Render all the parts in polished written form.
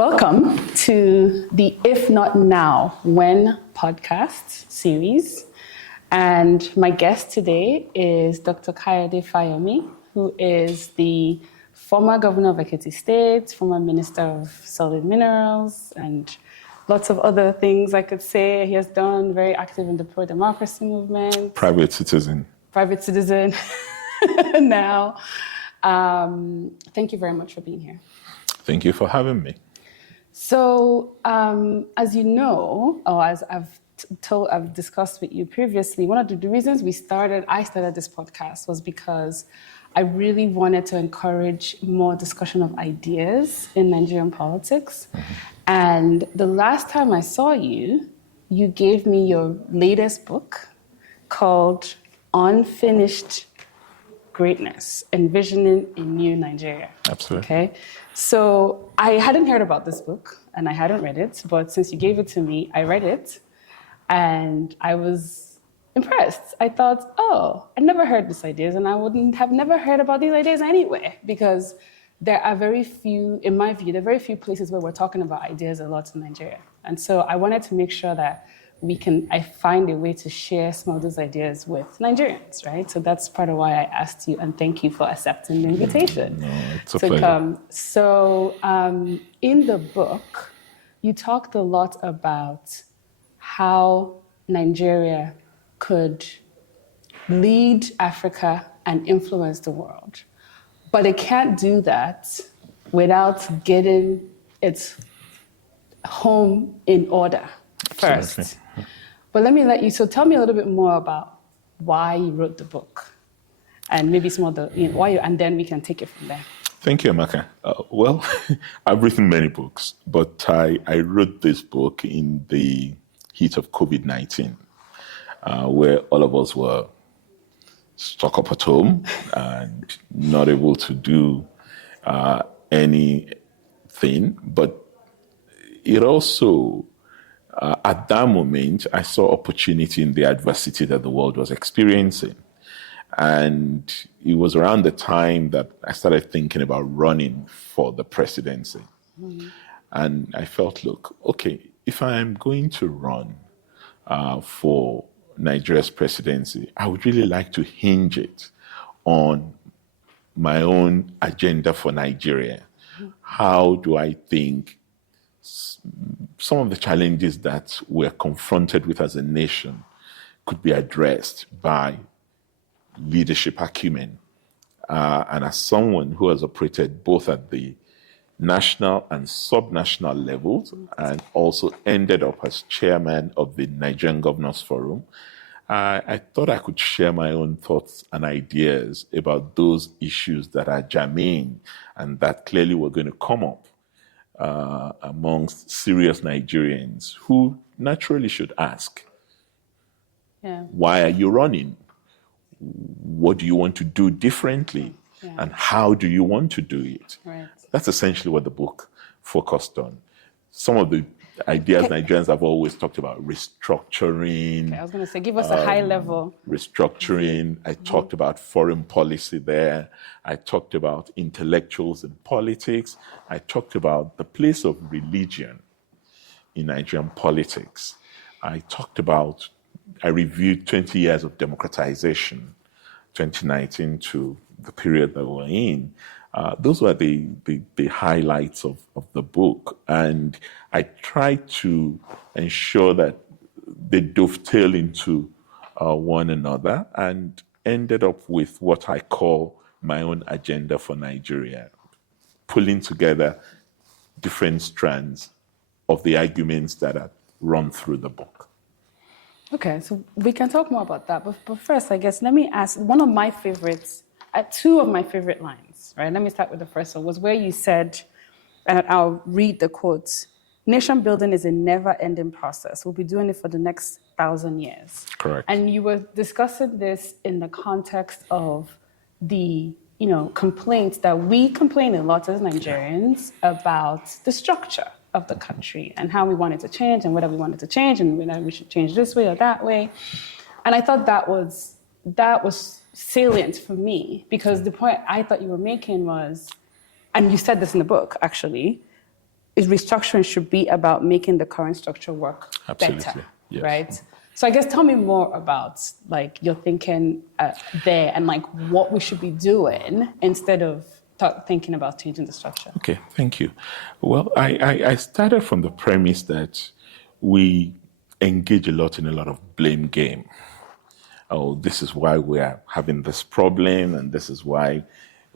Welcome to the If Not Now, When podcast series. And my guest today is Dr. Kayode Fayemi, who is the former governor of Ekiti State, former minister of solid minerals, and lots of other things I could say. He has done, very active in the pro-democracy movement. Private citizen now. Thank you very much for being here. Thank you for having me. So, as you know, or as I've discussed with you previously, one of the reasons I started this podcast was because I really wanted to encourage more discussion of ideas in Nigerian politics. Mm-hmm. And the last time I saw you, you gave me your latest book called Unfinished Greatness, Envisioning a New Nigeria. Absolutely. Okay. So I hadn't heard about this book and I hadn't read it, but since you gave it to me, I read it and I was impressed. I thought, I never heard these ideas and I wouldn't have never heard about these ideas anyway, because there are very few, in my view, there are very few places where we're talking about ideas a lot in Nigeria. And so I wanted to make sure that I find a way to share some of those ideas with Nigerians, right? So that's part of why I asked you, and thank you for accepting the invitation. No, it's a pleasure. Come. So in the book, you talked a lot about how Nigeria could lead Africa and influence the world. But it can't do that without getting its home in order first. Absolutely. But so tell me a little bit more about why you wrote the book and maybe some of the, and then we can take it from there. Thank you, Amaka. Well, I've written many books, but I wrote this book in the heat of COVID-19, where all of us were stuck up at home and not able to do anything. But it also, at that moment, I saw opportunity in the adversity that the world was experiencing. And it was around the time that I started thinking about running for the presidency. Mm-hmm. And I felt, if I am going to run for Nigeria's presidency, I would really like to hinge it on my own agenda for Nigeria. Mm-hmm. How do I think some of the challenges that we're confronted with as a nation could be addressed by leadership acumen? And as someone who has operated both at the national and subnational levels and also ended up as chairman of the Nigerian Governors Forum, I thought I could share my own thoughts and ideas about those issues that are germane and that clearly were going to come up amongst serious Nigerians who naturally should ask, why are you running? What do you want to do differently? Yeah. And how do you want to do it? Right. That's essentially what the book focused on. Some of the ideas Nigerians have always talked about, restructuring. Okay, I was going to say, give us a high level. Restructuring. I talked about foreign policy there. I talked about intellectuals in politics. I talked about the place of religion in Nigerian politics. I reviewed 20 years of democratization, 2019 to the period that we're in. Those were the highlights of the book. And I tried to ensure that they dovetail into one another and ended up with what I call my own agenda for Nigeria, pulling together different strands of the arguments that are run through the book. Okay, so we can talk more about that. But first, I guess, let me ask, one of my favorites, two of my favorite lines, right? Let me start with the first one, was where you said, and I'll read the quotes, "Nation building is a never-ending process. We'll be doing it for the next 1,000 years." Correct. And you were discussing this in the context of the, complaints that we complain a lot as Nigerians about the structure of the country and how we want it to change and whether we want it to change and whether we should change this way or that way. And I thought that was salient for me, because the point I thought you were making was, and you said this in the book actually, restructuring should be about making the current structure work Absolutely. better, Yes. right? So I guess tell me more about like your thinking there and like what we should be doing instead of thinking about changing the structure. Okay, thank you. Well, I started from the premise that we engage a lot in a lot of blame game. Oh, this is why we are having this problem, and this is why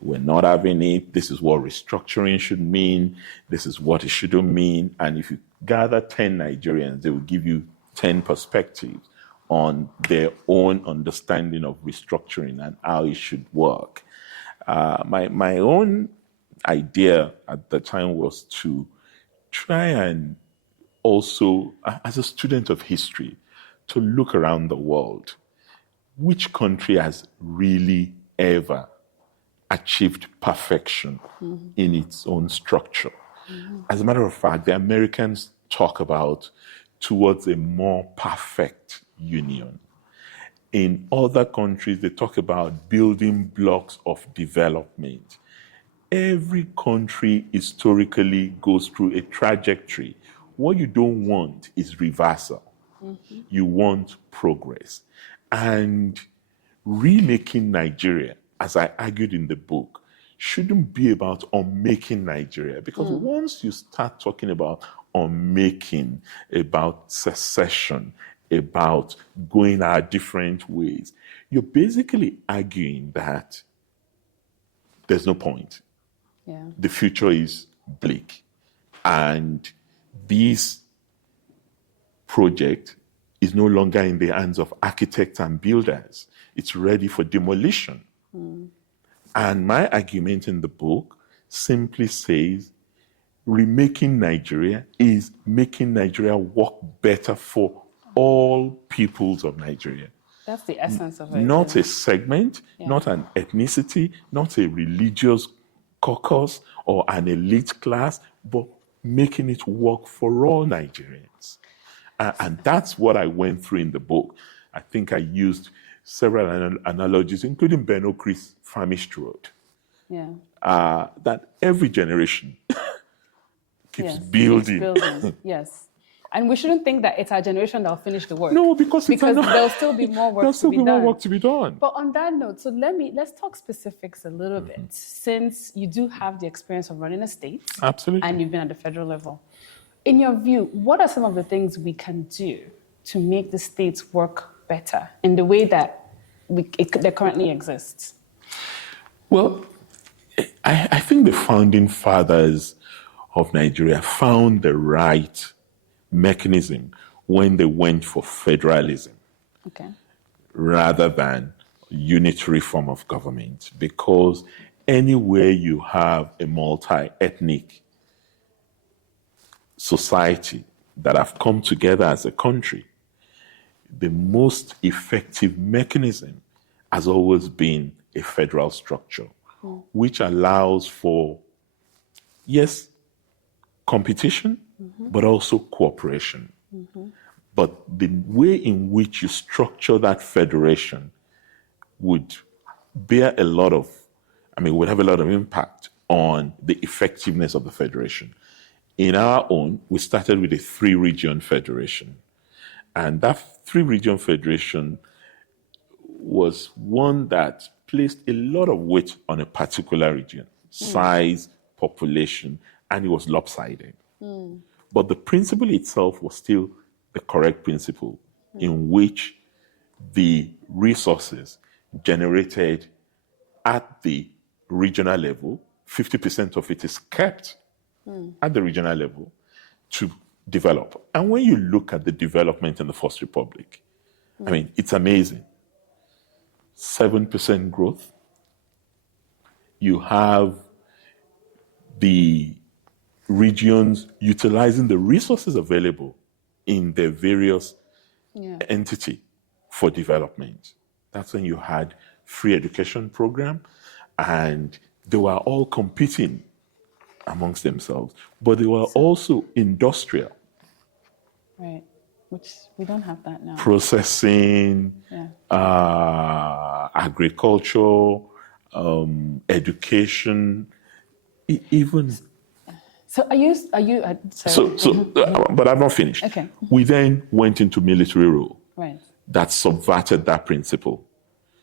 we're not having it. This is what restructuring should mean. This is what it shouldn't mean. And if you gather 10 Nigerians, they will give you 10 perspectives on their own understanding of restructuring and how it should work. My own idea at the time was to try and also, as a student of history, to look around the world. Which country has really ever achieved perfection in its own structure? As a matter of fact, the Americans talk about towards a more perfect union. In other countries, they talk about building blocks of development. Every country historically goes through a trajectory. What you don't want is reversal. You want progress. And remaking Nigeria, as I argued in the book, shouldn't be about unmaking Nigeria. Because once you start talking about unmaking, about secession, about going our different ways, you're basically arguing that there's no point. Yeah. The future is bleak. And this project is no longer in the hands of architects and builders. It's ready for demolition. And my argument in the book simply says remaking Nigeria is making Nigeria work better for all peoples of Nigeria. That's the essence of it. Not a segment, not an ethnicity, not a religious caucus or an elite class, but making it work for all Nigerians. And that's what I went through in the book. I think I used several analogies, including Ben Okri's Famished Road. Yeah. That every generation keeps building. Yes. And we shouldn't think that it's our generation that will finish the work. No, because there'll still be more work there'll still to be be done. more work to be done. But on that note, so let's talk specifics a little bit, since you do have the experience of running a state. Absolutely. And you've been at the federal level. In your view, what are some of the things we can do to make the states work better in the way that they currently exist? Well, I think the founding fathers of Nigeria found the right mechanism when they went for federalism rather than unitary form of government, because anywhere you have a multi-ethnic society that have come together as a country, the most effective mechanism has always been a federal structure, which allows for, yes, competition, but also cooperation. But the way in which you structure that federation would bear a lot of, would have a lot of impact on the effectiveness of the federation. In our own, we started with a 3-region federation. And that 3-region federation was one that placed a lot of weight on a particular region, size, population, and it was lopsided. But the principle itself was still the correct principle, in which the resources generated at the regional level, 50% of it is kept at the regional level to develop. And when you look at the development in the First Republic, it's amazing. 7% growth. You have the regions utilizing the resources available in their various entity for development. That's when you had free education program, and they were all competing amongst themselves, but they were also industrial. Right, which we don't have that now. Processing, agriculture, education, even So sorry. But I've not finished. Okay. We then went into military rule Right. that subverted that principle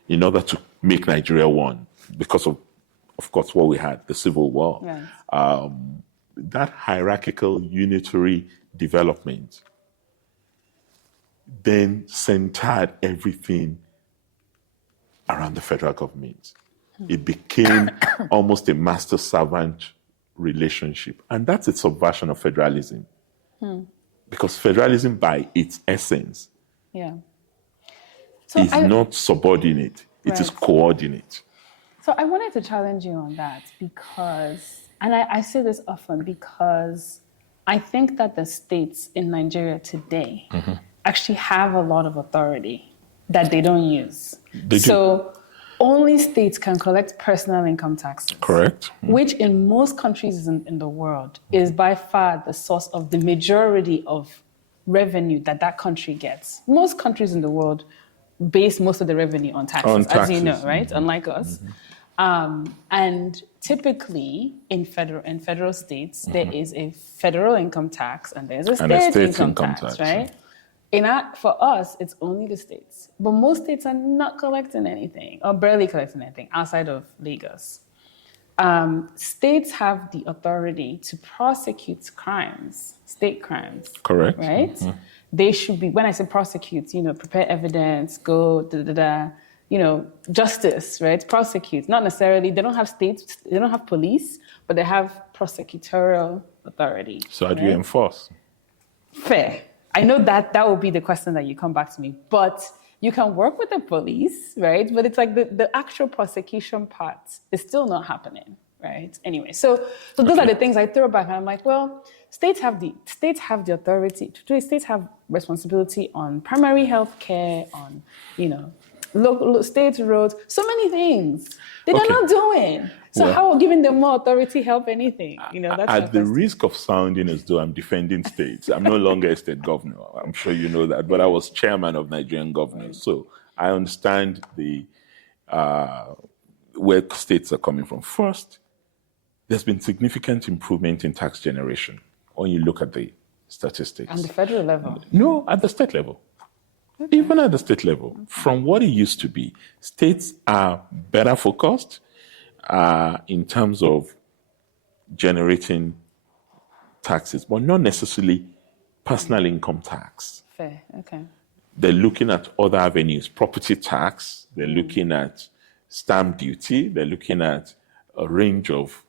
in order to make Nigeria one because of course, what we had, the Civil War. Right. That hierarchical unitary development then centered everything around the federal government. It became almost a master-servant relationship. And that's a subversion of federalism. Because federalism, by its essence, Yeah. is not subordinate. It is Right. coordinate. So I wanted to challenge you on that because, and I say this often because I think that the states in Nigeria today actually have a lot of authority that they don't use. They do. So only states can collect personal income taxes. Correct. Which in most countries in the world is by far the source of the majority of revenue that country gets. Most countries in the world base most of the revenue on taxes, as you know, right? Unlike us. And typically in federal states, there is a federal income tax and there's a state income tax, right? For us, it's only the states. But most states are not collecting anything or barely collecting anything outside of Lagos. States have the authority to prosecute crimes, state crimes. Correct. Right? They should be, when I say prosecute, prepare evidence, go, justice, right? Prosecute. Not necessarily, they don't have states, they don't have police, but they have prosecutorial authority. So how do you enforce? Fair. I know that will be the question that you come back to me, but you can work with the police, right? But it's like the actual prosecution part is still not happening, right? Anyway, so those are the things I throw back and I'm like, well, states have the authority, states have responsibility on primary health care, on, local state roads, so many things they're not doing. So how giving them more authority help anything? That's at the risk of sounding as though I'm defending states, I'm no longer a state governor. I'm sure you know that, but I was chairman of Nigerian governors, so I understand the where states are coming from. First, there's been significant improvement in tax generation when you look at the statistics. On the federal level? No, at the state level. Okay. Even at the state level, from what it used to be, states are better focused in terms of generating taxes, but not necessarily personal income tax. Fair, okay. They're looking at other avenues, property tax, they're looking at stamp duty, they're looking at a range of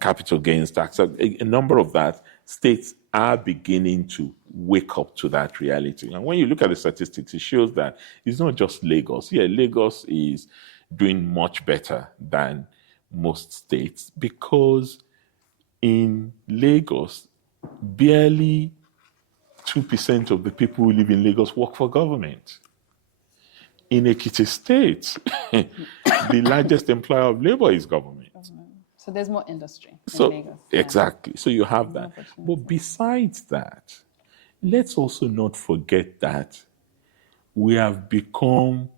capital gains tax. A number of that, states are beginning to wake up to that reality. And when you look at the statistics, it shows that it's not just Lagos. Yeah, Lagos is doing much better than most states because in Lagos, barely 2% of the people who live in Lagos work for government. In Ekiti State, the largest employer of labor is government. So there's more industry in Lagos. Exactly. So you have that. But besides that, let's also not forget that we have become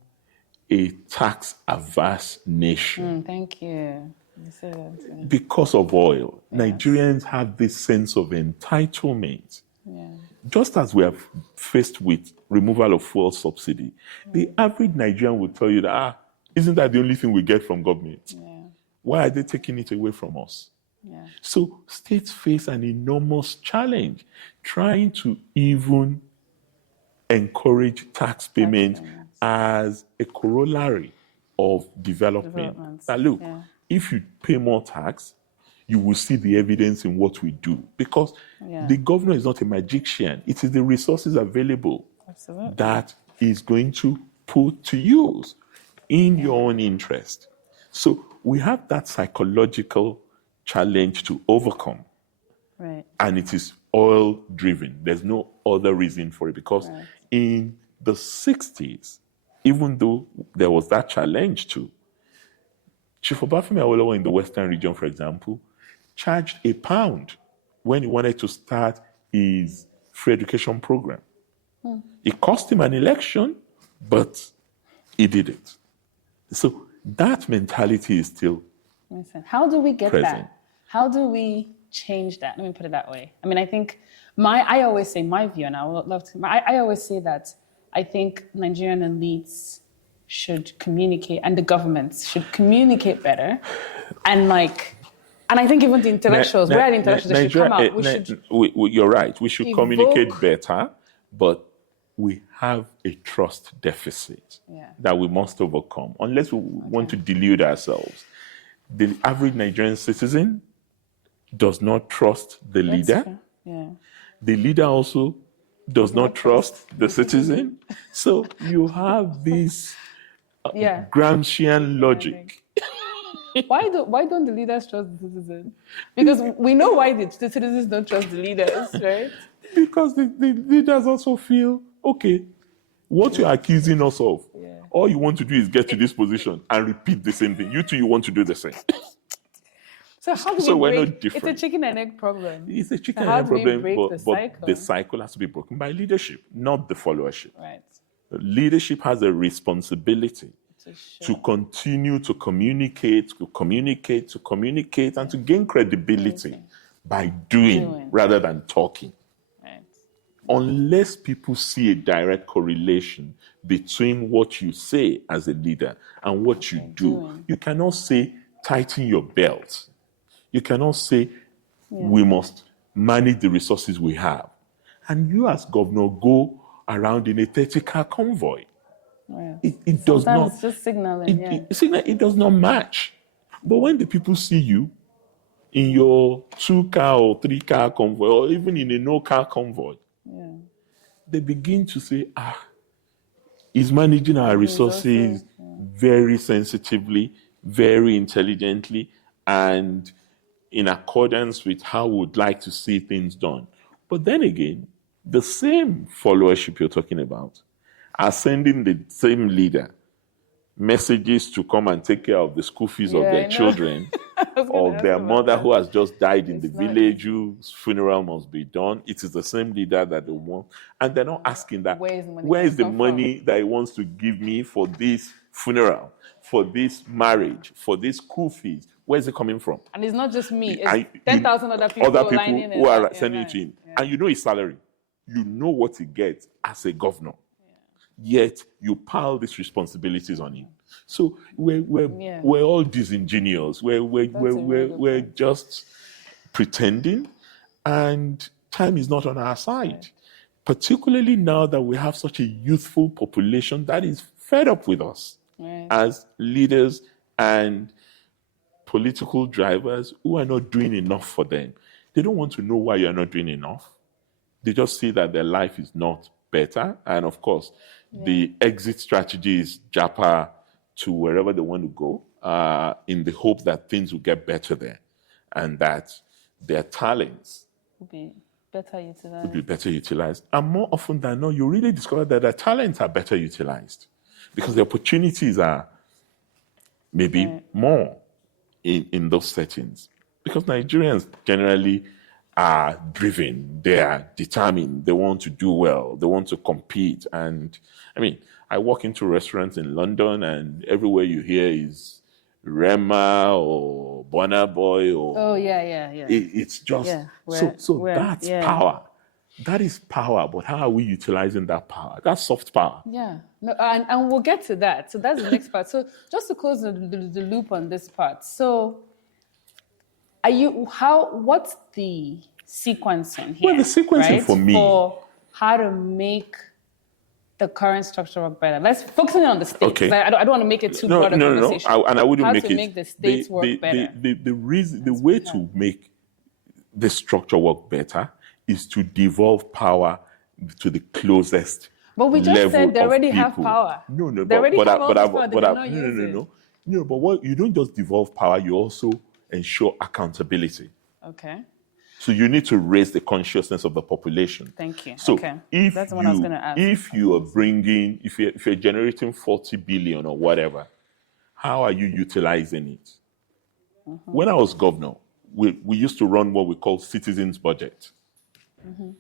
a tax-averse nation. Thank you. You said that. Because of oil, Nigerians have this sense of entitlement. Yeah. Just as we are faced with removal of fuel subsidy, the average Nigerian will tell you that, isn't that the only thing we get from government? Yeah. Why are they taking it away from us? Yeah. So states face an enormous challenge trying to even encourage tax payments as a corollary of development. Now look, if you pay more tax, you will see the evidence in what we do because the governor is not a magician. It is the resources available that is going to put to use in your own interest. So we have that psychological challenge to overcome. Right. And it is oil driven. There's no other reason for it because in the 60s, even though there was that challenge too, Chief Obafemi Awolowo in the Western region, for example, charged £1 when he wanted to start his free education program. It cost him an election, but he did it. So that mentality is still How do we get present. that? How do we change that? Let me put it that way. I mean, I think I always say my view, and I would love to. I always say that I think Nigerian elites should communicate, and the governments should communicate better, and I think even the intellectuals, where the intellectuals they should come out. You're right. We should communicate better, but we have a trust deficit that we must overcome, unless we want to delude ourselves. The average Nigerian citizen does not trust the leader. Yeah. The leader also does not trust the citizen. So you have this Gramscian logic. Why don't the leaders trust the citizens? Because we know why the citizens don't trust the leaders, right? Because the leaders also feel, okay, what you're accusing us of, all you want to do is get to this position and repeat the same thing. You too, you want to do the same. So how do we break? It's a chicken and egg problem. It's a chicken and egg problem, but the cycle has to be broken by leadership, not the followership. Right. The leadership has a responsibility to continue to communicate, and to gain credibility by doing rather than talking. Right. Unless people see a direct correlation between what you say as a leader and what you do, you cannot say tighten your belt. You cannot say we must manage the resources we have. And you as governor go around in a 30-car convoy. Right. It does not. It's just signaling. It does not match. But when the people see you in your 2-car or 3-car convoy, or even in a no-car convoy, they begin to say, he's managing our resources very sensitively, very intelligently, and in accordance with how we would like to see things done. But then again, the same followership you're talking about are sending the same leader messages to come and take care of the school fees of their children, of their mother who has just died in the village, whose funeral must be done. It is the same leader that they want. And they're not asking that, where is the money that he wants to give me for this funeral, for this marriage, for this school fees? Where is it coming from? And it's not just me. It's 10,000 other people who are sending it to him. And you know his salary. You know what he gets as a governor. Yet you pile these responsibilities on him. So we're all disingenuous. We're just pretending, and time is not on our side. Particularly now that we have such a youthful population that is fed up with us as leaders and political drivers who are not doing enough for them. They don't want to know why you're not doing enough. They just see that their life is not better. And of course, the exit strategy is japa to wherever they want to go, in the hope that things will get better there and that their talents will be better utilized. And more often than not, you really discover that their talents are better utilized because the opportunities are maybe more in those settings. Because Nigerians generally are driven, they are determined, they want to do well, they want to compete. And I mean, I walk into restaurants in London and everywhere you hear is Rema or Bonner Boy or it's just that's power. That is power, but how are we utilizing that power? That's soft power. Yeah, no, and we'll get to that. So that's the next part. So just to close the loop on this part. So what's the sequencing here? Well, the sequencing for me, for how to make the current structure work better. Let's focus on the states. Okay. I don't want to make it too broad a conversation. And I wouldn't how make to make the states work better. The way to make the structure work better is to devolve power to the closest. But we just said they already people. have power. No, they already have all this power. No, but what you don't just devolve power, you also ensure accountability. Okay. So you need to raise the consciousness of the population. Thank you. So that's what I was going to ask. If you are bringing, if you're generating 40 billion or whatever, how are you utilizing it? Mm-hmm. When I was governor, we used to run what we call citizens' budget. Mm-hmm.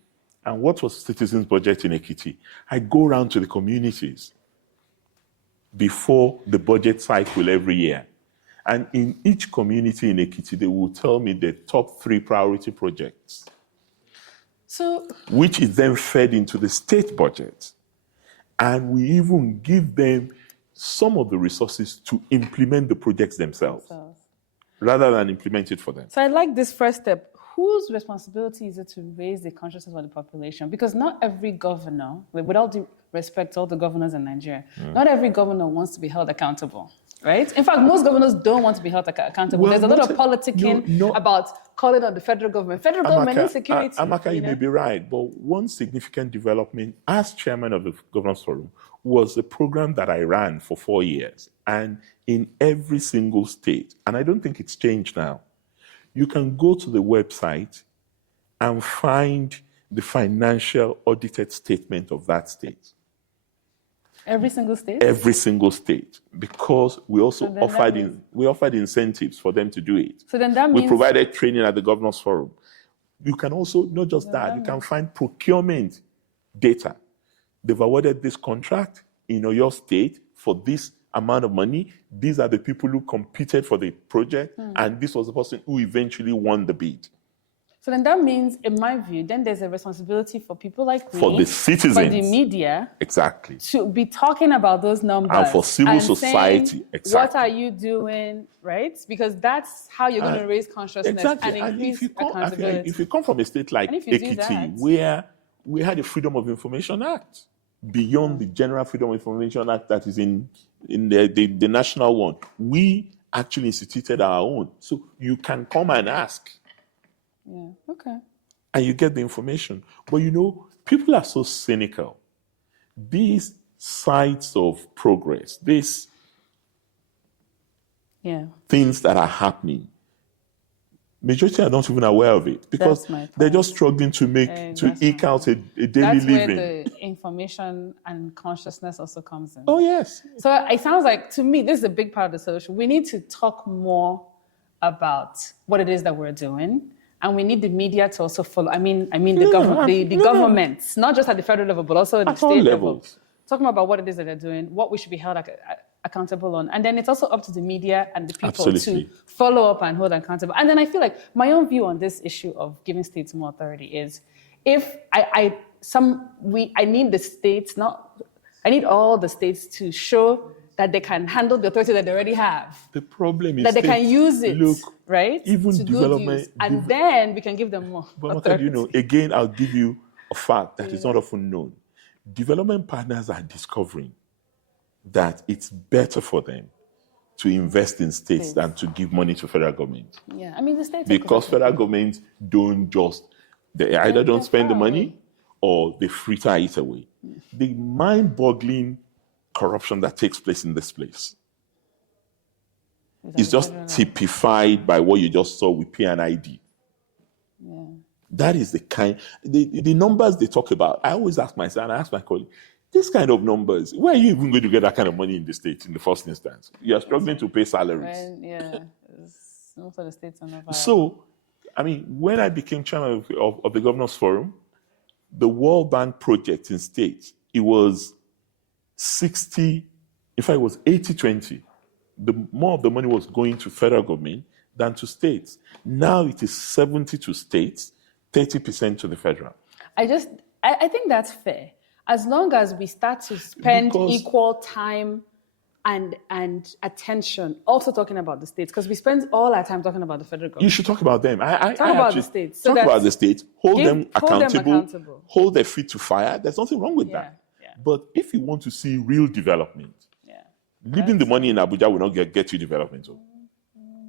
And what was citizens' budget in Ekiti? I go around to the communities before the budget cycle every year. And in each community in Ekiti, they will tell me the top 3 priority projects, So, which is then fed into the state budget. And we even give them some of the resources to implement the projects themselves, rather than implement it for them. So I like this first step. Whose responsibility is it to raise the consciousness of the population? Because not every governor, with all due respect to all the governors in Nigeria, not every governor wants to be held accountable, right? In fact, most governors don't want to be held accountable. Well, there's a lot of politicking about calling on the federal government. Federal government insecurity. Amaka, you may be right, but one significant development as chairman of the Governors Forum was a program that I ran for 4 years. And in every single state, and I don't think it's changed now, you can go to the website and find the financial audited statement of that state. Every single state? Every single state, because we also offered incentives for them to do it. So then that means we provided training at the Governors Forum. You can also, not just that, you can find procurement data. They've awarded this contract in your state for this amount of money. These are the people who competed for the project, and this was the person who eventually won the bid. So then that means, in my view, then there's a responsibility for people like me, for the citizens, for the media, exactly, to be talking about those numbers, and for civil society, saying, exactly. What are you doing, right? Because that's how you're going to raise consciousness and increase accountability. If you come from a state like Ekiti, where we had a Freedom of Information Act, beyond the General Freedom of Information Act that is in the national one, we actually instituted our own. So you can come and ask. Yeah, okay. And you get the information. But people are so cynical. These sites of progress, these things that are happening, majority are not even aware of it because they're just struggling to eke out a daily living. That's where the information and consciousness also comes in. Oh, yes. So it sounds like, to me, this is a big part of the solution. We need to talk more about what it is that we're doing. And we need the media to also follow. I mean, the governments, not just at the federal level, but also at the state level. Talking about what it is that they're doing, what we should be held accountable on. And then it's also up to the media and the people to follow up and hold accountable. And then I feel like my own view on this issue of giving states more authority is, if I need the states, I need all the states to show that they can handle the authority that they already have. The problem is that they can use it, right? Even to development, use, and then we can give them more. But again, I'll give you a fact that is not often known. Development partners are discovering that it's better for them to invest in states than to give money to federal government. Yeah, I mean the states because federal governments they either don't spend the money or they fritter it away. The mind-boggling corruption that takes place in this place is just typified by what you just saw with PNID. Yeah. That is the numbers they talk about. I always ask myself, and I ask my colleague, this kind of numbers, where are you even going to get that kind of money in the States in the first instance? You are struggling to pay salaries. Most of the states are not viable. So, when I became chairman of the Governors Forum, the World Bank project in states, it was 60, in fact, it was 80-20. More of the money was going to federal government than to states. Now it is 70 to states, 30% to the federal. I think that's fair. As long as we start to spend equal time and attention also talking about the states, because we spend all our time talking about the federal government. You should talk about them. Talk about the states. Talk about the states. Hold them accountable. Hold their feet to fire. There's nothing wrong with that. Yeah. But if you want to see real development, leaving the money in Abuja will not get you development.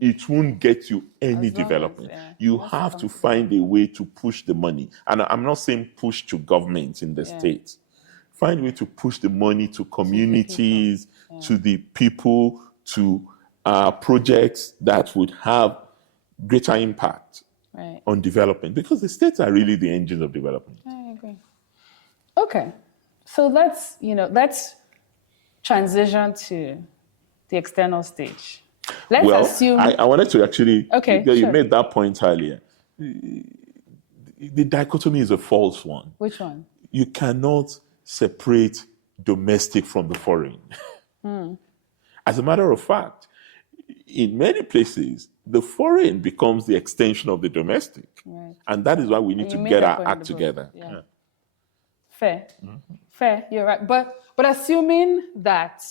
It won't get you any development. You have to find a way to push the money. And I'm not saying push to government in the states. Find a way to push the money to communities, to the people, to projects that would have greater impact on development. Because the states are really the engines of development. I agree. Okay. So let's transition to the external stage. Let's assume... I wanted to actually... You made that point earlier. The dichotomy is a false one. Which one? You cannot separate domestic from the foreign. As a matter of fact, in many places, the foreign becomes the extension of the domestic. Right. And that is why we need And to you made get that our point in act the book. together. Yeah. Yeah. Fair. Fair, you're right. But assuming that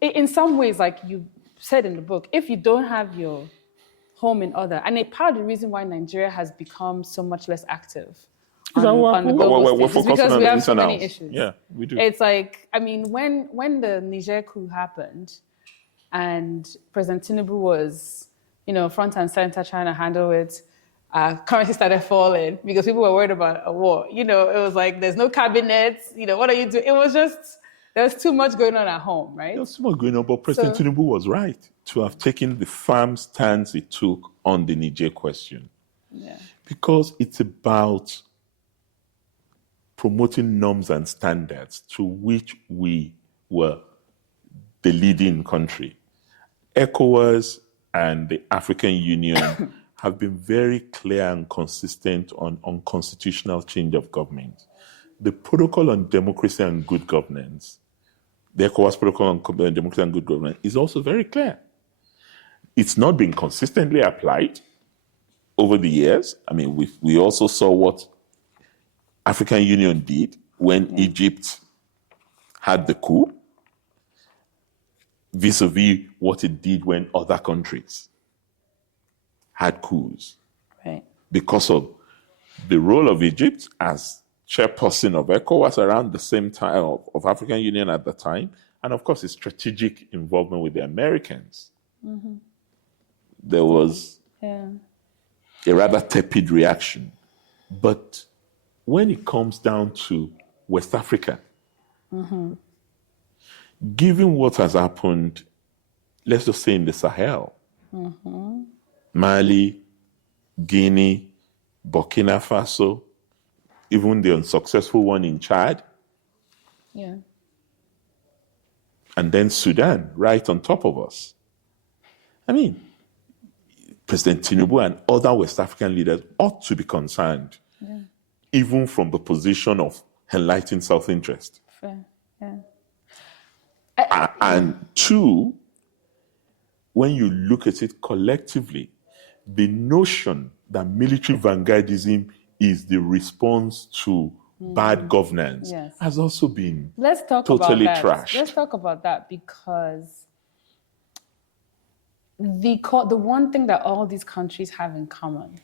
in some ways, like you said in the book, if you don't have your home in order, and a part of the reason why Nigeria has become so much less active on the global we're stage is focusing because on we the have so many internals. issues. Yeah, we do. It's like, I mean, when the Niger coup happened and President Tinubu was, front and center trying to handle it, currency started falling because people were worried about a war. It was like, there's no cabinet, what are you doing? It was just, there was too much going on at home, right? There was too much going on, but President Tinubu was right to have taken the firm stance he took on the Niger question. Yeah. Because it's about promoting norms and standards to which we were the leading country. ECOWAS and the African Union have been very clear and consistent on unconstitutional change of government. The Protocol on Democracy and Good Governance, the ECOWAS Protocol on Democracy and Good Governance, is also very clear. It's not been consistently applied over the years. I mean, we also saw what African Union did when Egypt had the coup, vis-a-vis what it did when other countries had coups. Right. Because of the role of Egypt as chairperson of ECOWAS around the same time of African Union at the time, and of course its strategic involvement with the Americans. Mm-hmm. There was a rather tepid reaction. But when it comes down to West Africa, given what has happened, let's just say in the Sahel, Mali, Guinea, Burkina Faso, even the unsuccessful one in Chad, and then Sudan right on top of us. I mean, President Tinubu and other West African leaders ought to be concerned, even from the position of enlightened self-interest. Fair. Yeah. And two, when you look at it collectively, the notion that military vanguardism is the response to bad governance has also been totally trashed. Let's talk about that because the one thing that all these countries have in common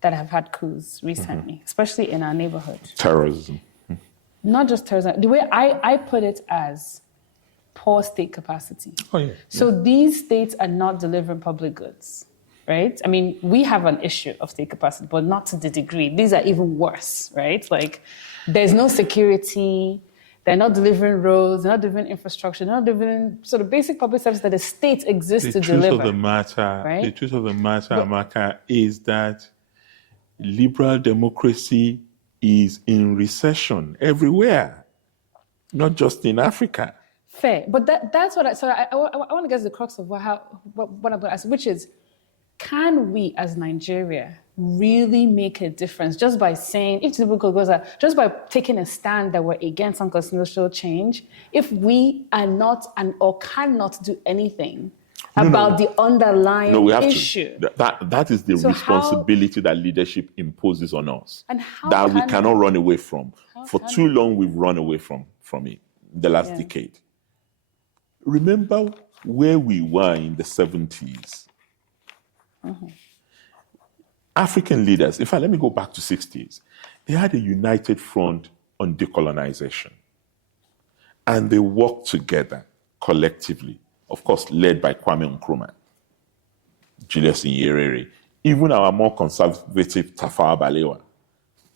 that have had coups recently, especially in our neighborhood. Terrorism. Not just terrorism. The way I put it as poor state capacity. Oh, yeah. So these states are not delivering public goods, right? I mean, we have an issue of state capacity, but not to the degree. These are even worse, right? Like, there's no security. They're not delivering roads. They're not delivering infrastructure. They're not delivering sort of basic public service that the state exists to deliver. The truth of the matter, Amaka, is that liberal democracy is in recession everywhere, not just in Africa. Fair, but that's what I want to get to the crux of what I'm going to ask, which is, can we as Nigeria really make a difference just by saying, if Tinubu goes out, just by taking a stand that we're against unconstitutional change, if we are not or cannot do anything about the underlying issue? That is the responsibility that leadership imposes on us, and how that we cannot run away from. For too long, we've run away from it the last decade. Remember where we were in the 70s. African leaders, in fact, let me go back to 60s. They had a united front on decolonization. And they worked together collectively, of course, led by Kwame Nkrumah, Julius Nyerere. Even our more conservative Tafawa Balewa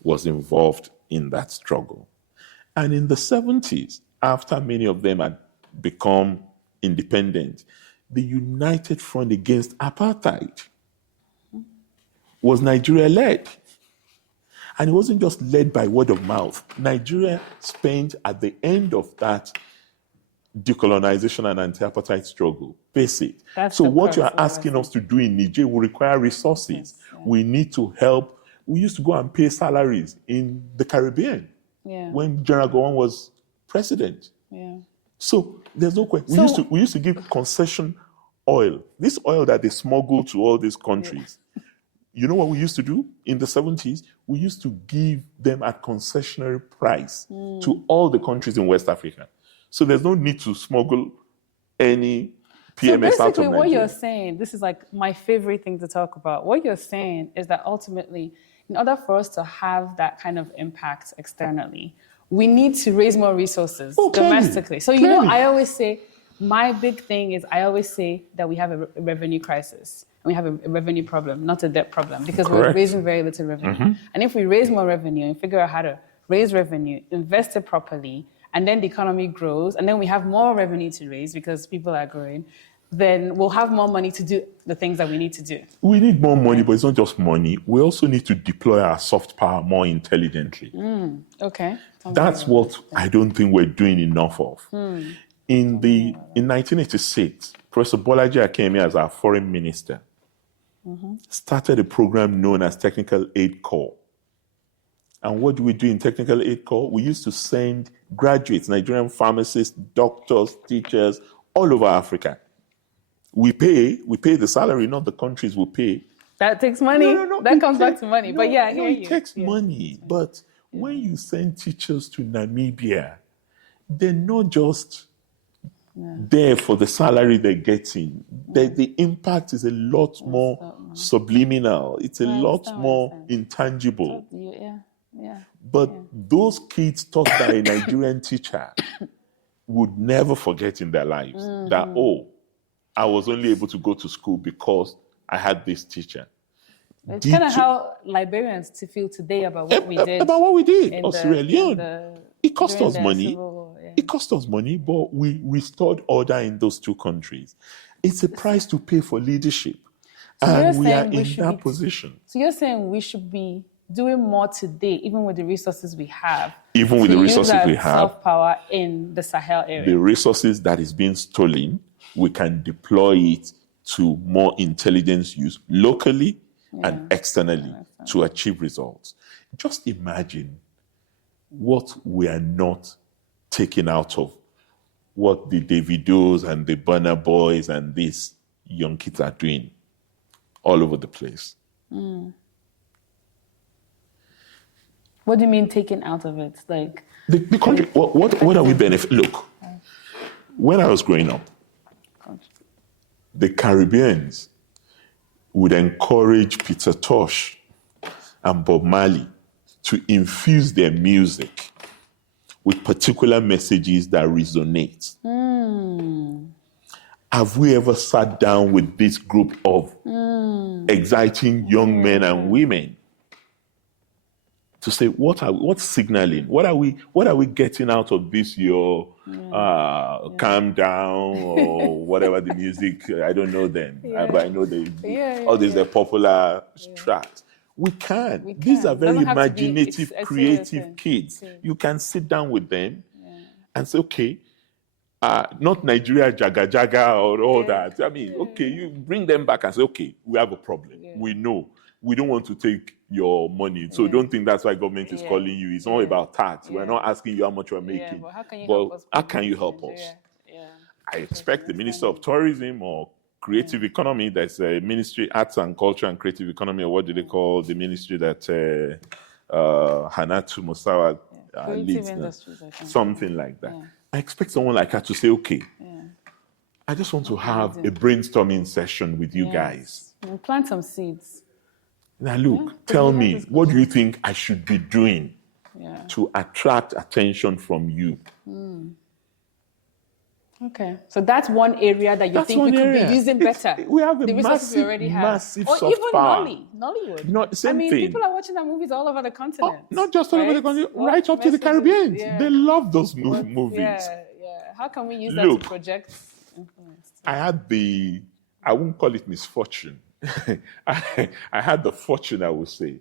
was involved in that struggle. And in the 70s, after many of them had become independent, the united front against apartheid was Nigeria-led. And it wasn't just led by word of mouth. Nigeria spent, at the end of that decolonization and anti-apartheid struggle, face it. So what you are asking us to do in Niger will require resources. We need to help. We used to go and pay salaries in the Caribbean when General Gowon was president. So there's no question. We used to give concession oil. This oil that they smuggle to all these countries. You know what we used to do in the 70s? We used to give them at concessionary price to all the countries in West Africa. So there's no need to smuggle any PMS out of basically, Nigeria. what you're saying, this is like my favorite thing to talk about. What you're saying is that ultimately, in order for us to have that kind of impact externally, we need to raise more resources domestically. So, you know, I always say, my big thing is I always say that we have a revenue crisis. We have a revenue problem, not a debt problem, because we're raising very little revenue. And if we raise more revenue and figure out how to raise revenue, invest it properly, and then the economy grows, and then we have more revenue to raise because people are growing, then we'll have more money to do the things that we need to do. We need more money, but it's not just money. We also need to deploy our soft power more intelligently. Okay. That's what I don't think we're doing enough of. In 1986, Professor Bolaji Akemi, as our foreign minister, started a program known as Technical Aid Corps. And what do we do in Technical Aid Corps? We used to send graduates, Nigerian pharmacists, doctors, teachers, all over Africa. We pay the salary, not the countries we pay. That takes money. No, that comes back to money. But yeah, I hear you. It takes money. But when you send teachers to Namibia, they're not just there for the salary they're getting. The impact is a lot more subliminal. It's a lot more intangible. But those kids taught by a Nigerian teacher would never forget in their lives that, I was only able to go to school because I had this teacher. It's kind of how Liberians feel today about what we did. About what we did. Sierra Leone. It cost us money. It cost us money, but we restored order in those two countries. It's a price to pay for leadership. So and we are in that position. So you're saying we should be doing more today, even with the resources we have. Even with the resources we have. Self-power in the Sahel area. The resources that is being stolen, we can deploy it to more intelligence use locally and externally to achieve results. Just imagine what we are not taking out of what the Davidos and the Burna Boys and these young kids are doing all over the place. What do you mean taken out of it? Like the country, what are we benefiting? Look, when I was growing up, the Caribbeans would encourage Peter Tosh and Bob Marley to infuse their music with particular messages that resonate. Have we ever sat down with this group of exciting young men and women to say, what's signaling? What are we getting out of this calm down or whatever the music, I don't know them, but I know all these are popular tracks. We can. These are very imaginative, creative kids. You can sit down with them and say, okay, not Nigeria Jaga Jaga or all that. I mean, okay, you bring them back and say, okay, we have a problem. We know. We don't want to take your money. So don't think that's why government is calling you. It's not about tax. We're not asking you how much you're making. But how can you help us? I expect the Minister of Tourism or Creative Economy, there's a ministry, Arts and Culture and Creative Economy, or what do they call the ministry that Hanatu Musawa leads? Something like that. I expect someone like her to say, okay, I just want to have a brainstorming session with you guys. And plant some seeds. Now look, tell me, what do you think I should be doing to attract attention from you? Okay, so that's one area that you think we could be using better. We have a massive soft power. Nollywood. Same thing. People are watching that movies all over the continent. Not just all over the continent, right up to the Caribbean. They love those movies. How can we use that to project influence? I won't call it misfortune. I had the fortune, I would say,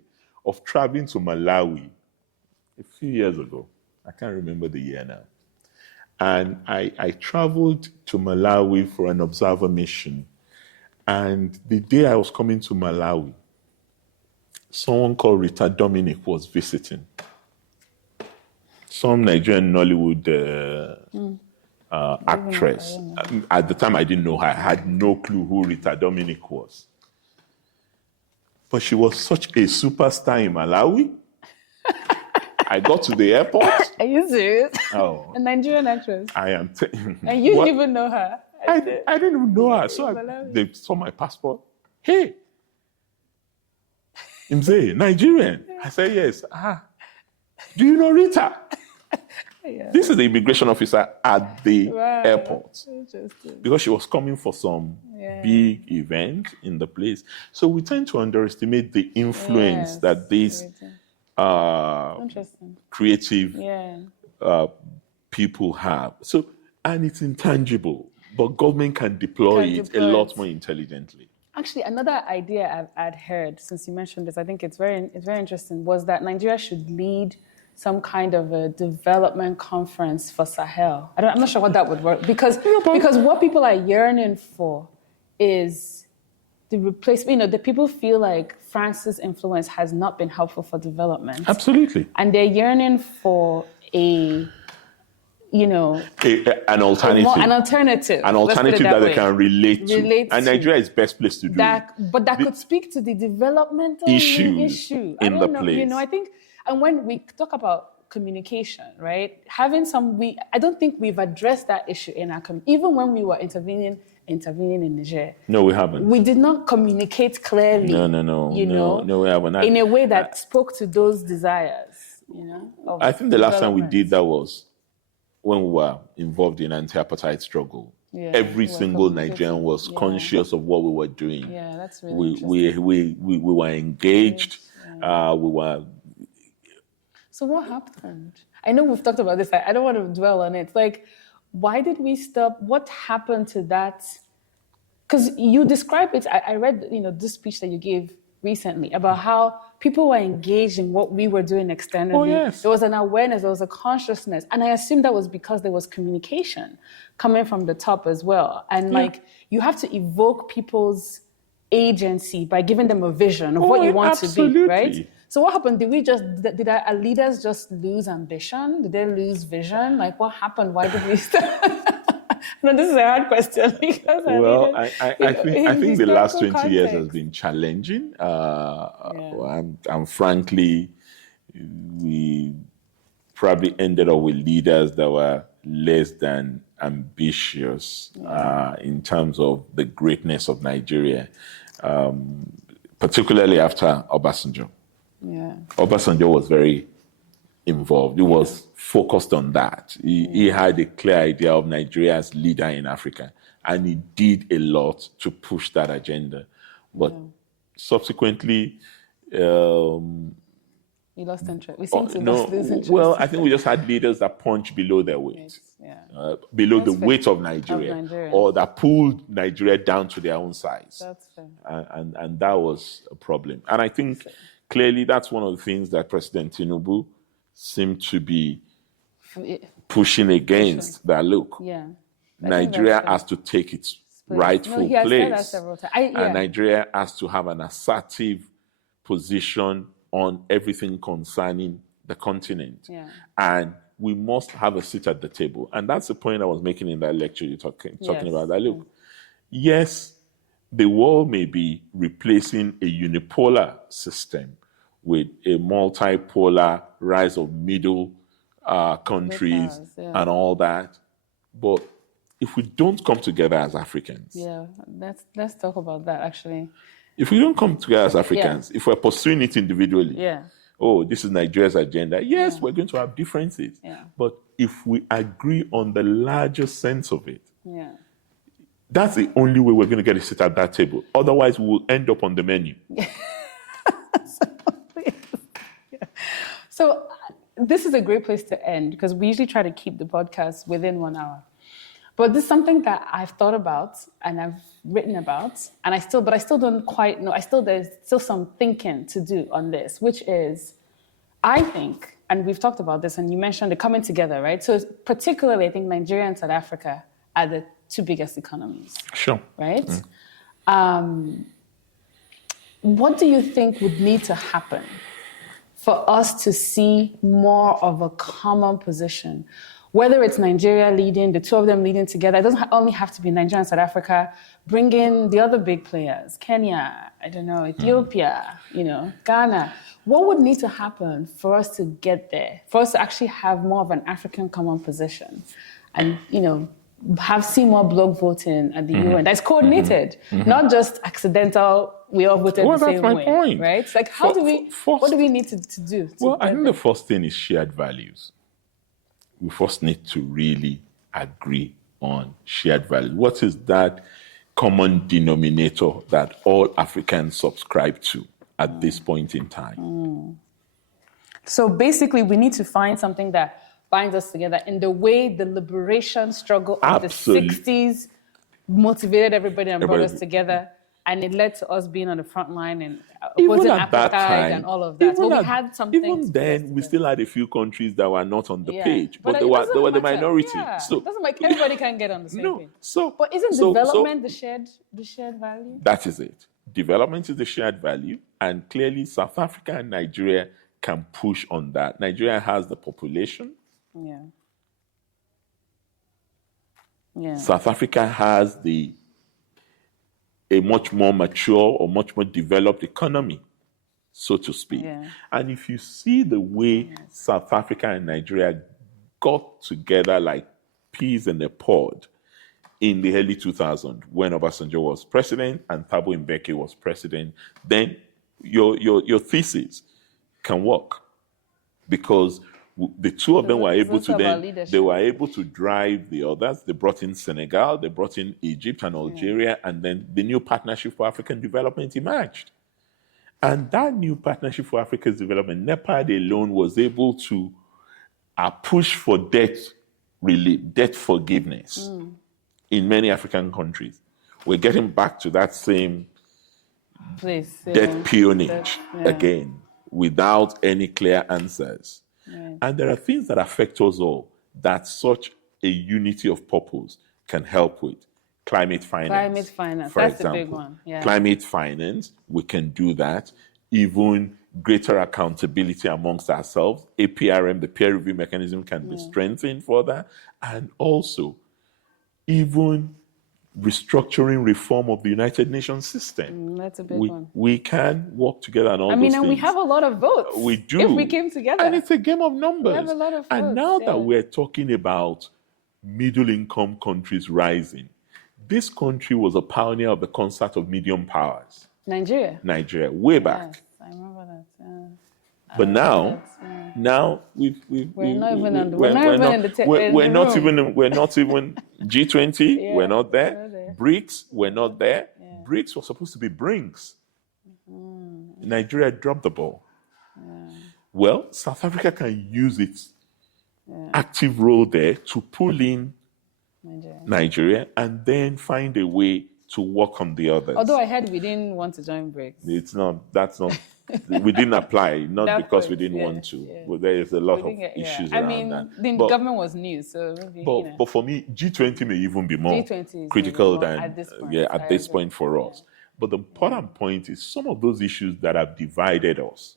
of traveling to Malawi a few years ago. I can't remember the year now. And I traveled to Malawi for an observer mission. And the day I was coming to Malawi, someone called Rita Dominic was visiting. Some Nigerian Nollywood actress. At the time, I didn't know her. I had no clue who Rita Dominic was. But she was such a superstar in Malawi. I got to the airport. Are you serious? Oh, A Nigerian actress. I am. And you didn't even know her. I didn't even know her. So they saw my passport. Hey, Imze, Nigerian. I said, yes. Do you know Rita? Yeah. This is the immigration officer at the airport. Interesting. Because she was coming for some big event in the place. So we tend to underestimate the influence that these creative people have. So, and it's intangible, but government can deploy it a lot more intelligently. Actually, another idea I'd heard since you mentioned this, I think it's very interesting, was that Nigeria should lead some kind of a development conference for Sahel. I'm not sure what that would work because what people are yearning for is the replacement. The people feel like France's influence has not been helpful for development. Absolutely. And they're yearning for an alternative. An alternative that they can relate to. And Nigeria is best placed to do but that could speak to the developmental issue in the place. I think, and when we talk about communication, right? I don't think we've addressed that issue in our even when we were intervening in Niger. No, we haven't. We did not communicate clearly. No, we haven't. In a way that spoke to those desires, I think the last time we did that was when we were involved in anti-apartheid struggle. Yeah, every single Nigerian was conscious of what we were doing. Yeah, that's really interesting. We were engaged. We were. So what happened? I know we've talked about this. I don't want to dwell on it. Like, why did we stop? What happened to that? Because you describe it. I read, this speech that you gave recently about how people were engaged in what we were doing externally. Oh, yes. There was an awareness, there was a consciousness. And I assume that was because there was communication coming from the top as well. And you have to evoke people's agency by giving them a vision of what you want to be, right? So what happened? Did our leaders just lose ambition? Did they lose vision? Like, what happened? Why did we start? No, this is a hard question because I think the last 20 years has been challenging. And frankly, we probably ended up with leaders that were less than ambitious in terms of the greatness of Nigeria, particularly after Obasanjo. Yeah. Obasanjo was very involved. He was focused on that. He had a clear idea of Nigeria as leader in Africa, and he did a lot to push that agenda. But subsequently, we lost interest. We seem to lose interest. Well, I think we just had leaders that punched below their weight, below the weight of Nigeria, or that pulled Nigeria down to their own size. That's fair. And that was a problem. And I think clearly that's one of the things that President Tinubu seemed to be pushing against. That look, Nigeria has to take its rightful place. Said that several times. And Nigeria has to have an assertive position on everything concerning the continent. Yeah. And we must have a seat at the table. And that's the point I was making in that lecture you're talking about. That look, yes, the world may be replacing a unipolar system with a multipolar rise of middle countries and all that. But if we don't come together as Africans... let's talk about that, actually. If we don't come together as Africans, if we're pursuing it individually, this is Nigeria's agenda, we're going to have differences. But if we agree on the larger sense of it, that's the only way we're going to get a seat at that table. Otherwise, we will end up on the menu. So this is a great place to end because we usually try to keep the podcast within 1 hour. But this is something that I've thought about and I've written about, and I still don't quite know. There's still some thinking to do on this, which is, I think, and we've talked about this, and you mentioned the coming together, right? So particularly, I think Nigeria and South Africa are the two biggest economies. Sure. Right? What do you think would need to happen for us to see more of a common position? whether it's Nigeria leading, the two of them leading together, it doesn't only have to be Nigeria and South Africa. Bring in the other big players, Kenya, I don't know, Ethiopia, Ghana. What would need to happen for us to get there, for us to actually have more of an African common position and, see more bloc voting at the UN that's coordinated, not just accidental, we all voted the same way. Well, that's my point. Right? It's like, what do we need to do? I think the first thing is shared values. We first need to really agree on shared values. What is that common denominator that all Africans subscribe to at this point in time? So basically, we need to find something that binds us together in the way the liberation struggle of the 60s motivated everybody and brought us together. And it led to us being on the front line and opposing apartheid and all of that. But we had something. Even then, we still had a few countries that were not on the page, but they were the minority. Yeah. So it doesn't like everybody can get on the same page. But isn't development the shared value? That is it. Development is the shared value, and clearly South Africa and Nigeria can push on that. Nigeria has the population. Yeah. South Africa has a much more mature or much more developed economy, so to speak. Yeah. And if you see the way South Africa and Nigeria got together like peas in a pod in the early 2000s when Obasanjo was president and Thabo Mbeki was president, then your thesis can work because the two of them were able to drive the others. They brought in Senegal, they brought in Egypt and Algeria, and then the new Partnership for African Development emerged. And that new Partnership for Africa's Development, NEPAD alone was able to push for debt relief, debt forgiveness in many African countries. We're getting back to that same debt peonage again without any clear answers. Right. And there are things that affect us all that such a unity of purpose can help with. Climate finance. For that's example. The big one. Yeah. Climate finance, we can do that. Even greater accountability amongst ourselves. APRM, the peer review mechanism, can be strengthened for that. And also, even restructuring reform of the United Nations system. That's a big one. We can work together on all those things. And we have a lot of votes. We do. If we came together. And it's a game of numbers. We have a lot of votes. And now that we're talking about middle-income countries rising, this country was a pioneer of the concept of medium powers. Nigeria, way back. Yes, I remember that. Yeah. But now we're not even G20. We're not there. BRICS. We're not there. Yeah. BRICS was supposed to be Brinks. Nigeria dropped the ball. Well, South Africa can use its active role there to pull in Nigeria and then find a way to work on the others. Although I heard we didn't want to join BRICS. That's not. We didn't apply, not because we didn't want to. Yeah. But there is a lot of issues around that. The government was new, so maybe. But for me, G20 may even be more critical than at this point for us. But the important point is some of those issues that have divided us,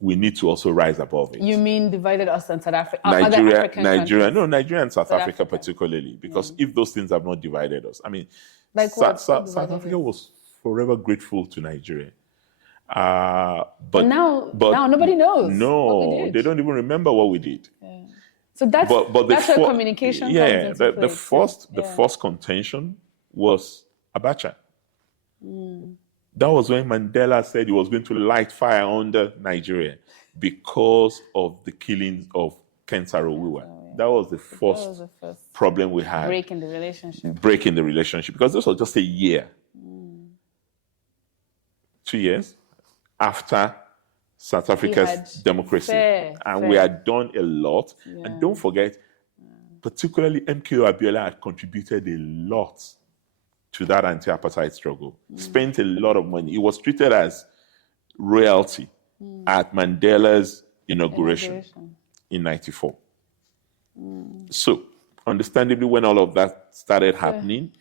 we need to also rise above it. You mean divided us and South Africa? Nigeria and South Africa particularly, because if those things have not divided us, I mean, South Africa was forever grateful to Nigeria. But now nobody knows. No, they don't even remember what we did. Yeah. So that's where communication comes into play. The first contention was Abacha. That was when Mandela said he was going to light fire under Nigeria because of the killings of Ken Saro-Wiwa. That was the first problem we had. Break in the relationship. Because this was just a year. 2 years after South Africa's democracy. We had done a lot. Yeah. And don't forget, particularly MKO Abiola had contributed a lot to that anti-apartheid struggle. Spent a lot of money. He was treated as royalty at Mandela's inauguration in 1994. So, understandably, when all of that started happening,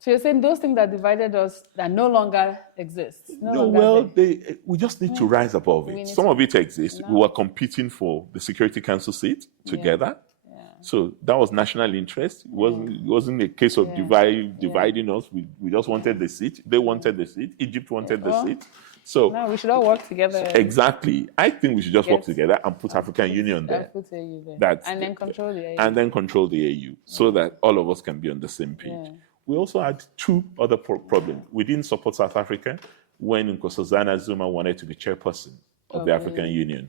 so you're saying those things that divided us that no longer exist? We just need to rise above it. Some of it exists. We were competing for the Security Council seat together. Yeah. So that was national interest. It wasn't a case of dividing us. We just wanted the seat. They wanted the seat. Egypt wanted the seat. So no, we should all work together. Exactly. I think we should just work together and put African Union there. Put AU there. That's and then control the AU. And then control the AU so that all of us can be on the same page. Yeah. We also had two other problems. We didn't support South Africa when Nkosazana Zuma wanted to be chairperson of the African Union.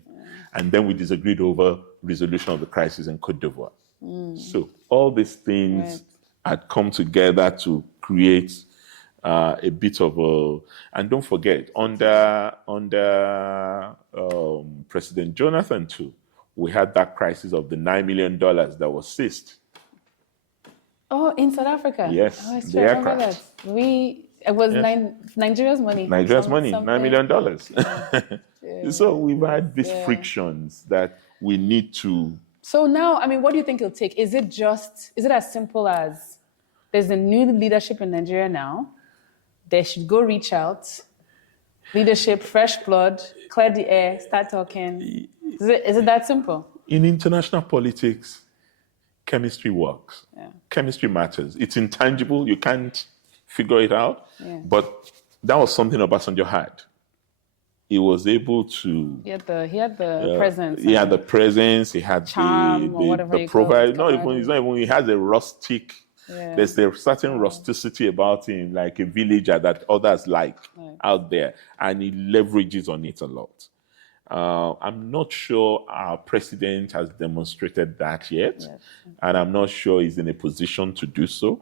And then we disagreed over resolution of the crisis in Cote d'Ivoire. So all these things had come together to create a bit of a, and don't forget, under President Jonathan too, we had that crisis of the $9 million that was seized. Oh, in South Africa? Yes, oh, the aircraft. It was Nigeria's money. Nigeria's money, $9 million. So we've had these frictions that we need to. So now, I mean, what do you think it'll take? Is it as simple as there's a new leadership in Nigeria now? They should go reach out, leadership, fresh blood, clear the air, start talking. Is it that simple? In international politics, chemistry works. Yeah. Chemistry matters. It's intangible. You can't figure it out. Yeah. But that was something Obasanjo had. He was able to. He had the presence. He had the presence. He had the profile. He has a rustic. Yeah. There's a certain rusticity about him, like a villager that others like out there, and he leverages on it a lot. I'm not sure our president has demonstrated that yet, and I'm not sure he's in a position to do so,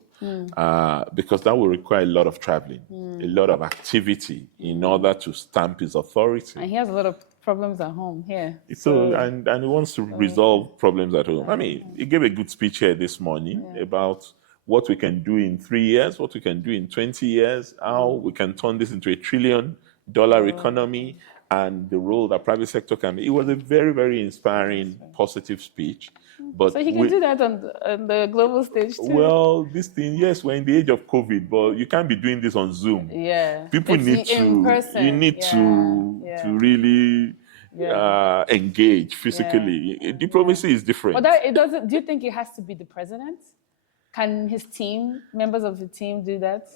because that will require a lot of traveling, a lot of activity in order to stamp his authority. And he has a lot of problems at home here. So and he wants to resolve problems at home. I mean, he gave a good speech here this morning about what we can do in 3 years, what we can do in 20 years, how we can turn this into $1 trillion economy, and the role that private sector can be. It was a very, very inspiring, positive speech. But so he can do that on the global stage too. Well, this thing, yes, we're in the age of COVID, but you can't be doing this on Zoom. Yeah, people need to. In person. You need to really engage physically. Diplomacy is different. But it doesn't. Do you think it has to be the president? Can his team, members of the team, do that?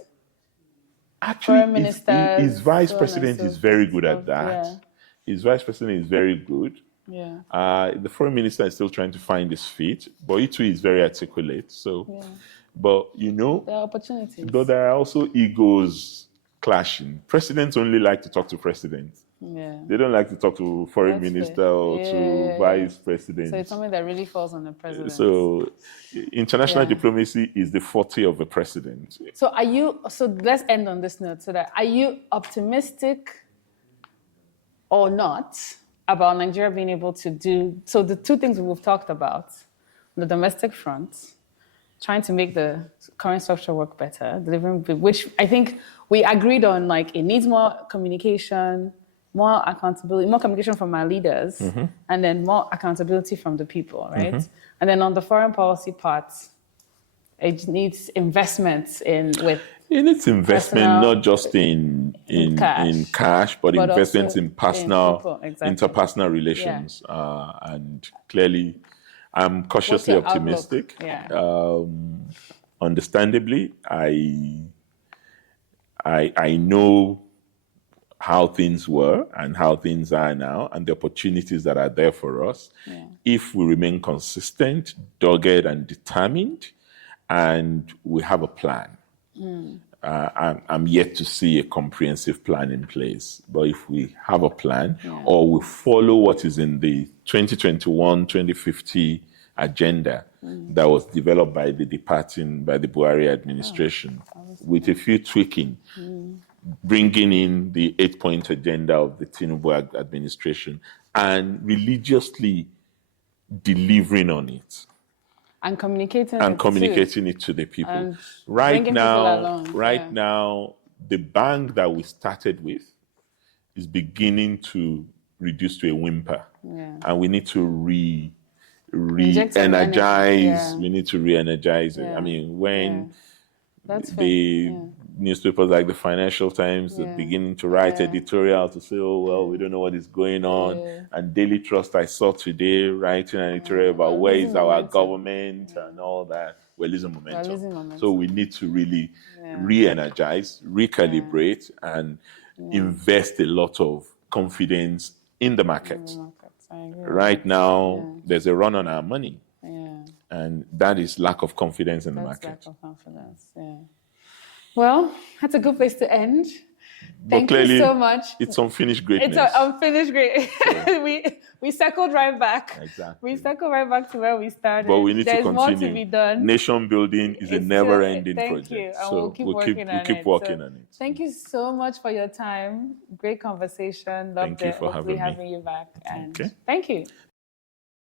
Actually, his vice president is very good at that. Yeah. His vice president is very good. Yeah. The foreign minister is still trying to find his feet, but he too is very articulate. So, but there are opportunities. But there are also egos clashing. Presidents only like to talk to presidents. Yeah. They don't like to talk to foreign minister or to vice president. So it's something that really falls on the president. So international diplomacy is the forte of the president. So let's end on this note. Are you optimistic or not about Nigeria being able to do, so the two things we've talked about, the domestic front, trying to make the current structure work better, delivering, which I think we agreed on, like it needs more communication, more accountability, more communication from our leaders, and then more accountability from the people, right? And then on the foreign policy part, it needs investments It needs investment not just in cash, but investments in personal, interpersonal relations. And clearly, I'm cautiously optimistic. Understandably, I know how things were and how things are now and the opportunities that are there for us. If we remain consistent, dogged and determined, and we have a plan. I'm yet to see a comprehensive plan in place. But if we have a plan or we follow what is in the 2021-2050 agenda that was developed by the Buhari administration with a few tweaking, bringing in the 8-point agenda of the Tinubu administration and religiously delivering on it. And communicating it to the people. Right now, the bank that we started with is beginning to reduce to a whimper. And we need to re-energize. We need to re-energize it. I mean, when newspapers like the Financial Times that beginning to write editorial to say, oh, well, we don't know what is going on. And Daily Trust, I saw today, writing an editorial about where is our government and all that. We're losing momentum. So we need to really re-energize, recalibrate, and invest a lot of confidence in the market. Right now, there's a run on our money. And that is lack of confidence in the market. Lack of confidence, Well, that's a good place to end. Thank you so much. It's unfinished greatness. It's unfinished greatness. We circled right back. Exactly. We circled right back to where we started. But we need There's to continue. More to be done. Nation building is a never-ending project. Thank you. And so we'll keep working on it. Thank you so much for your time. Great conversation. Loved it. Thank you for having me. Having you back. And thank you.